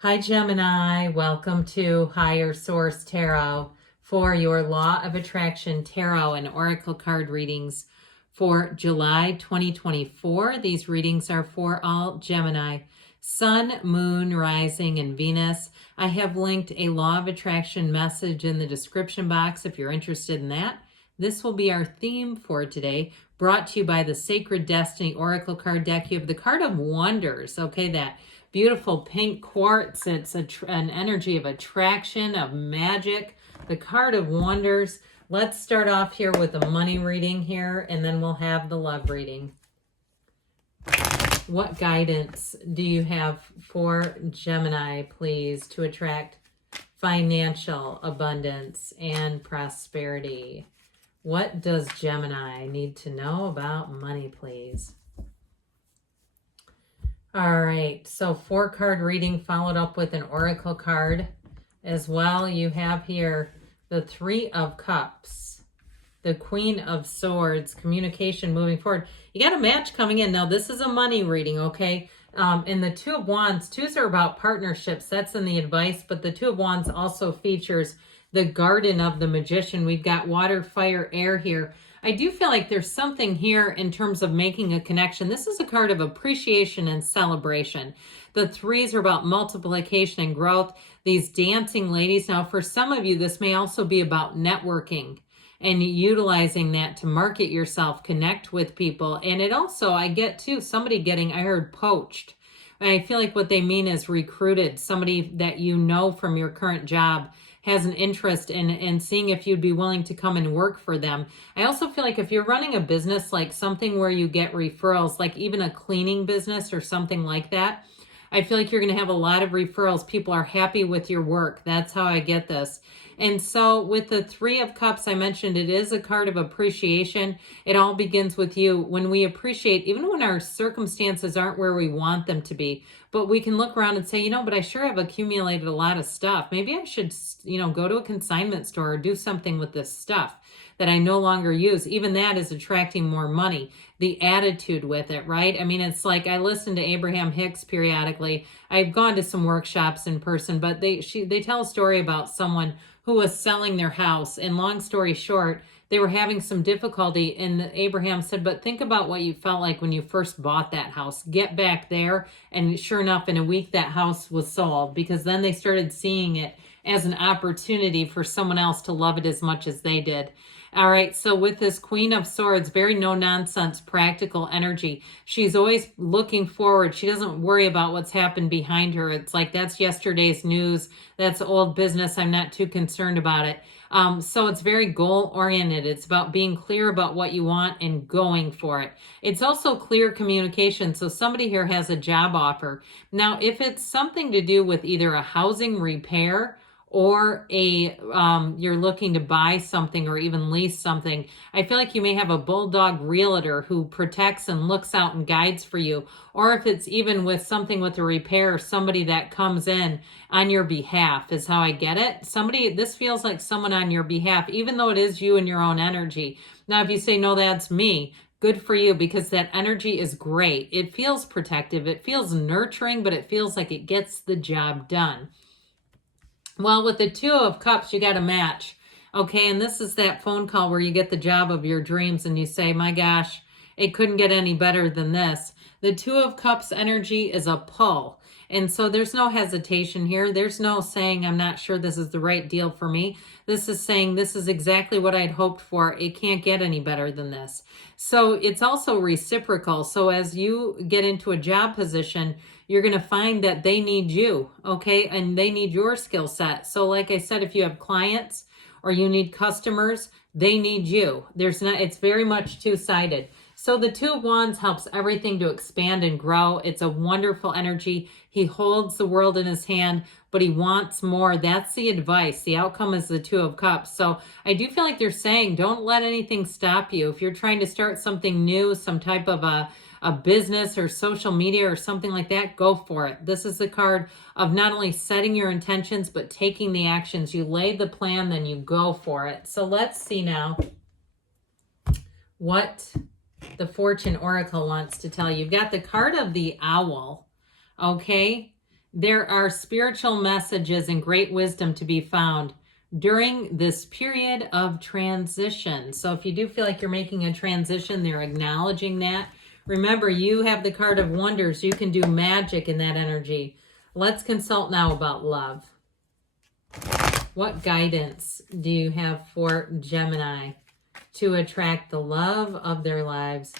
Hi, Gemini. Welcome to Higher Source Tarot for your Law of Attraction Tarot and Oracle card readings for July 2024. These readings are for all Gemini, Sun, Moon, Rising, and Venus. I have linked a Law of Attraction message in the description box if you're interested in that. This will be our theme for today, brought to you by the Sacred Destiny Oracle card deck. You have the card of Wonders, okay, that beautiful pink quartz. It's an energy of attraction, of magic. The card of Wonders. Let's start off here with a money reading here, and then we'll have the love reading. What guidance do you have for Gemini, please, to attract financial abundance and prosperity? What does Gemini need to know about money, please? All right, so 4-card reading followed up with an oracle card as well. You have here the 3 of Cups, the Queen of Swords, communication moving forward. You got a match coming in. Now, this is a money reading, okay? And the 2 of Wands, 2s are about partnerships. That's in the advice, but the 2 of Wands also features the Garden of the Magician. We've got water, fire, air here. I do feel like there's something here in terms of making a connection. This is a card of appreciation and celebration. The 3s are about multiplication and growth. These dancing ladies. Now, for some of you, this may also be about networking and utilizing that to market yourself, connect with people. And it also, I get too, somebody getting, I heard poached. I feel like what they mean is recruited, somebody that you know from your current job has an interest in seeing if you'd be willing to come and work for them. I also feel like if you're running a business, like something where you get referrals, like even a cleaning business or something like that, I feel like you're going to have a lot of referrals. People are happy with your work. That's how I get this. And so with the 3 of Cups, I mentioned it is a card of appreciation. It all begins with you. When we appreciate, even when our circumstances aren't where we want them to be, but we can look around and say, you know, but I sure have accumulated a lot of stuff. Maybe I should, you know, go to a consignment store or do something with this stuff that I no longer use. Even that is attracting more money. The attitude with it, right? I mean, it's like I listen to Abraham Hicks periodically. I've gone to some workshops in person, but they tell a story about someone who was selling their house. And long story short, they were having some difficulty. And Abraham said, but think about what you felt like when you first bought that house. Get back there. And sure enough, in a week, that house was sold, because then they started seeing it as an opportunity for someone else to love it as much as they did. All right, so with this Queen of Swords, very no-nonsense, practical energy. She's always looking forward. She doesn't worry about what's happened behind her. It's like, that's yesterday's news. That's old business. I'm not too concerned about it. So it's very goal-oriented. It's about being clear about what you want and going for it. It's also clear communication. So somebody here has a job offer. Now, if it's something to do with either a housing repair or you're looking to buy something or even lease something, I feel like you may have a bulldog realtor who protects and looks out and guides for you. Or if it's even with something with a repair, somebody that comes in on your behalf is how I get it. This feels like someone on your behalf, even though it is you and your own energy. Now, if you say, no, that's me, good for you, because that energy is great. It feels protective. It feels nurturing, but it feels like it gets the job done. Well, with the 2 of Cups, you got a match. Okay, and this is that phone call where you get the job of your dreams and you say, my gosh, it couldn't get any better than this. The 2 of Cups energy is a pull. And so there's no hesitation here. There's no saying, I'm not sure this is the right deal for me. This is saying, this is exactly what I'd hoped for. It can't get any better than this. So it's also reciprocal. So as you get into a job position, you're going to find that they need you, okay? And they need your skill set. So like I said, if you have clients or you need customers, they need you. It's very much two-sided. So the 2 of Wands helps everything to expand and grow. It's a wonderful energy. He holds the world in his hand, but he wants more. That's the advice. The outcome is the 2 of Cups. So I do feel like they're saying, don't let anything stop you. If you're trying to start something new, some type of a business or social media or something like that, go for it. This is the card of not only setting your intentions, but taking the actions. You lay the plan, then you go for it. So let's see now what the Fortune Oracle wants to tell you. You've got the card of the Owl, okay? There are spiritual messages and great wisdom to be found during this period of transition. So if you do feel like you're making a transition, they're acknowledging that. Remember, you have the card of wonders. You can do magic in that energy. Let's consult now about love. What guidance do you have for Gemini to attract the love of their lives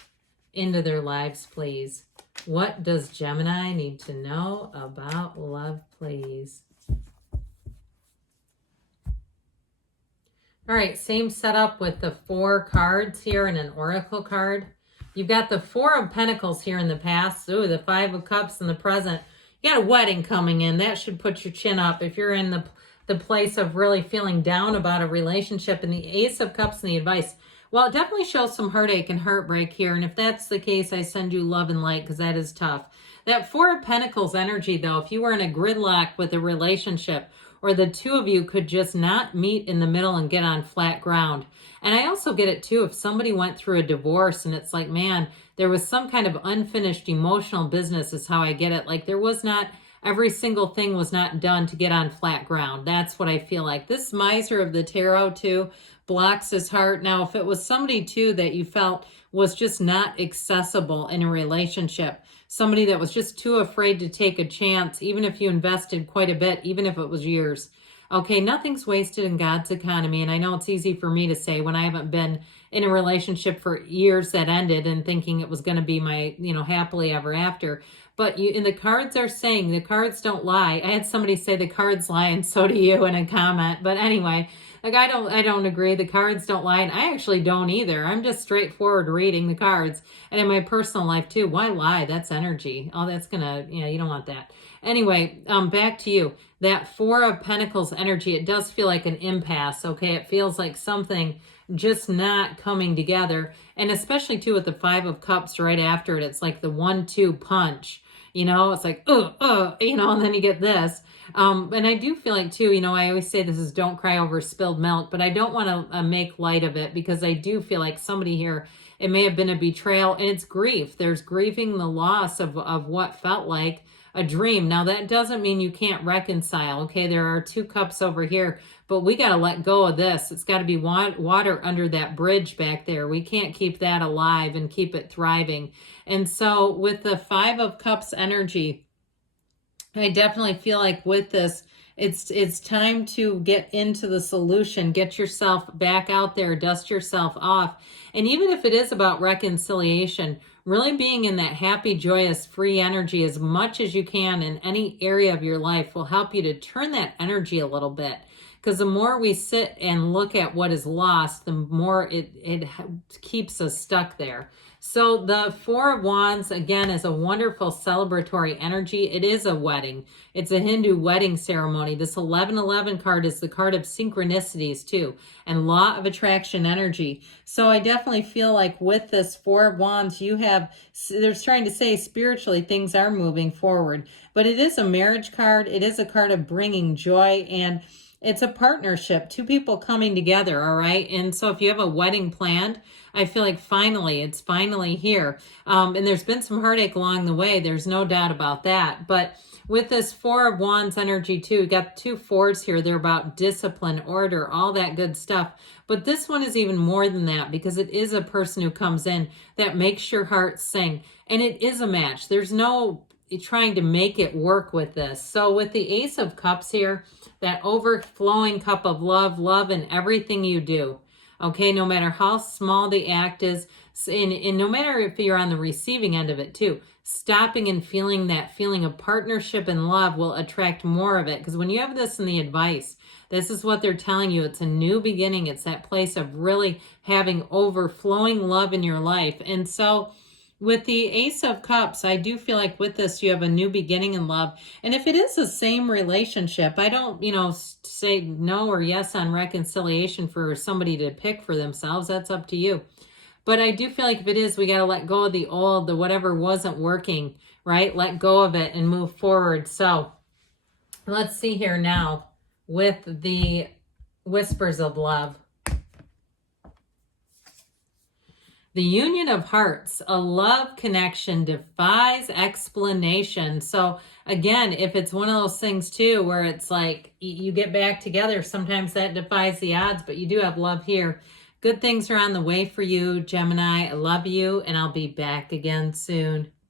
into their lives, please? What does Gemini need to know about love, please? All right, same setup with the 4 cards here and an oracle card. You've got the 4 of Pentacles here in the past. Ooh, the 5 of Cups in the present. You got a wedding coming in. That should put your chin up if you're in the place of really feeling down about a relationship. And the Ace of Cups and the advice. Well, it definitely shows some heartache and heartbreak here. And if that's the case, I send you love and light because that is tough. That 4 of Pentacles energy, though, if you were in a gridlock with a relationship, or the 2 of you could just not meet in the middle and get on flat ground. And I also get it too, if somebody went through a divorce and it's like, man, there was some kind of unfinished emotional business is how I get it. Like there was not, every single thing was not done to get on flat ground. That's what I feel like. This Miser of the Tarot too blocks his heart. Now, if it was somebody too that you felt was just not accessible in a relationship, somebody that was just too afraid to take a chance, even if you invested quite a bit, even if it was years. Okay, nothing's wasted in God's economy. And I know it's easy for me to say when I haven't been in a relationship for years that ended and thinking it was going to be my, happily ever after. But and the cards are saying, the cards don't lie. I had somebody say the cards lie and so do you in a comment. But anyway, like I don't agree. The cards don't lie. And I actually don't either. I'm just straightforward reading the cards. And in my personal life too, why lie? That's energy. Oh, that's gonna, you don't want that. Anyway, back to you. That 4 of Pentacles energy, it does feel like an impasse, okay? It feels like something just not coming together. And especially too with the 5 of Cups right after it, it's like the 1-2 punch. It's like, and then you get this. And I do feel like too, I always say this is don't cry over spilled milk, but I don't want to make light of it because I do feel like somebody here, it may have been a betrayal and it's grief. There's grieving the loss of what felt like a dream. Now that doesn't mean you can't reconcile. Okay. There are 2 cups over here, but we got to let go of this. It's got to be water under that bridge back there. We can't keep that alive and keep it thriving. And so with the 5 of Cups energy, I definitely feel like with this, it's time to get into the solution, get yourself back out there, dust yourself off. And even if it is about reconciliation, really being in that happy, joyous, free energy as much as you can in any area of your life will help you to turn that energy a little bit. Because the more we sit and look at what is lost, the more it keeps us stuck there. So the 4 of Wands, again, is a wonderful celebratory energy. It is a wedding. It's a Hindu wedding ceremony. This 1111 card is the card of synchronicities too, and law of attraction energy. So I definitely feel like with this 4 of Wands, they're trying to say spiritually things are moving forward. But it is a marriage card. It is a card of bringing joy, and it's a partnership, 2 people coming together, all right? And so if you have a wedding planned, I feel like it's finally here. And there's been some heartache along the way. There's no doubt about that. But with this 4 of Wands energy too, we got 2 4s here. They're about discipline, order, all that good stuff. But this one is even more than that because it is a person who comes in that makes your heart sing. And it is a match. There's no trying to make it work with this. So with the Ace of Cups here, that overflowing cup of love in everything you do. Okay, no matter how small the act is, and no matter if you're on the receiving end of it too, stopping and feeling that feeling of partnership and love will attract more of it. Because when you have this in the advice, this is what they're telling you. It's a new beginning. It's that place of really having overflowing love in your life. And so with the Ace of Cups, I do feel like with this, you have a new beginning in love. And if it is the same relationship, I don't, say no or yes on reconciliation for somebody to pick for themselves. That's up to you. But I do feel like if it is, we got to let go of the old, the whatever wasn't working, right? Let go of it and move forward. So let's see here now with the Whispers of Love. The Union of Hearts, a love connection defies explanation. So again, if it's one of those things too, where it's like you get back together, sometimes that defies the odds, but you do have love here. Good things are on the way for you, Gemini. I love you, and I'll be back again soon.